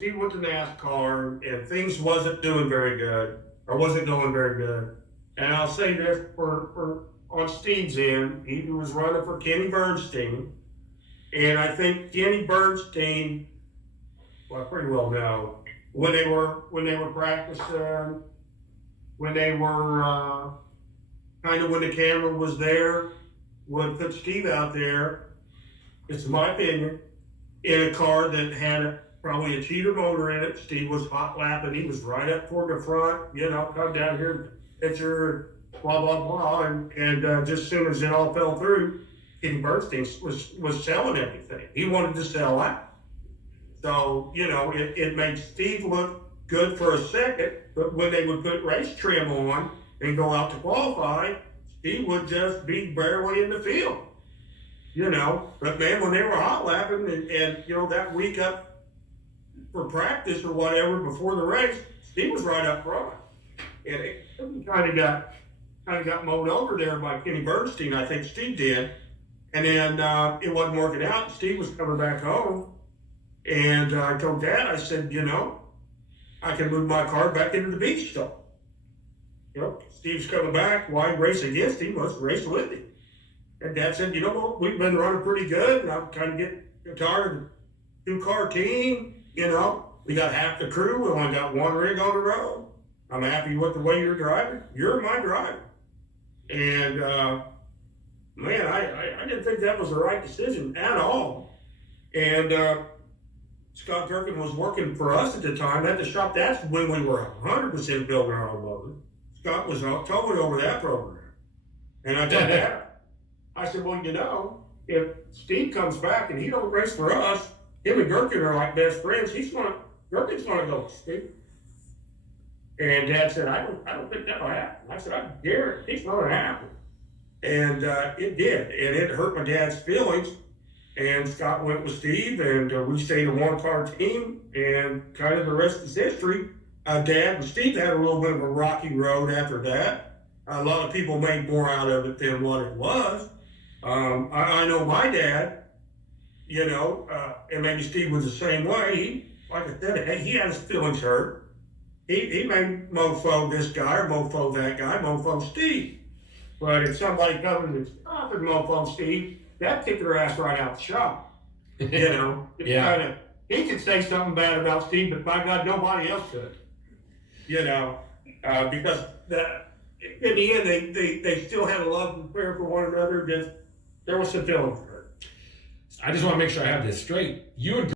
Steve went to NASCAR and things wasn't doing very good or wasn't going very good. And I'll say this for on Steve's end, he was running for Kenny Bernstein. And I think Kenny Bernstein, well, I pretty well know, when they were practicing, when they were kind of when the camera was there, would put Steve out there, it's my opinion, in a car that had probably a cheater motor in it. Steve was hot lapping. He was right up toward the front, come down here, picture, blah, blah, blah. And just as soon as it all fell through, Kenny Bernstein was selling everything. He wanted to sell out. So, it made Steve look good for a second, but when they would put race trim on and go out to qualify, Steve would just be barely in the field. But man, when they were hot lapping and that week up for practice or whatever before the race, Steve was right up front. And it kind of got mowed over there by Kenny Bernstein, I think Steve did. And then it wasn't working out. Steve was coming back home. And I told Dad, I said, I can move my car back into the beach stall. Steve's coming back. Why race against him? Let's race with him. And Dad said, we've been running pretty good, and I'm kind of getting tired of the two-car team. We got half the crew. We only got one rig on the road. I'm happy with the way you're driving. You're my driver. And, man, I didn't think that was the right decision at all. And Scott Durkin was working for us at the time at the shop. That's when we were 100% building our own motor. Scott was totally over that program. And I told Dad, I said, well, if Steve comes back and he don't race for us, him and Gherkin are like best friends. Gherkin's gonna go with Steve. And Dad said, I don't think that'll happen. I said, I guarantee it's gonna happen. And it did, and it hurt my dad's feelings. And Scott went with Steve, and we stayed a one-car team. And kind of the rest is history. Dad and Steve had a little bit of a rocky road after that. A lot of people made more out of it than what it was. I know my dad, and maybe Steve was the same way. Like I said, he had his feelings hurt. He may mofo this guy or mofo that guy, mofo Steve. But if somebody comes and stop and mofo Steve, that kicked their ass right out the shop. Yeah. He could say something bad about Steve, but by God, nobody else could. Because in the end, they still had a love and prayer for one another. Just there was some feelings hurt. I just want to make sure I have this straight. You and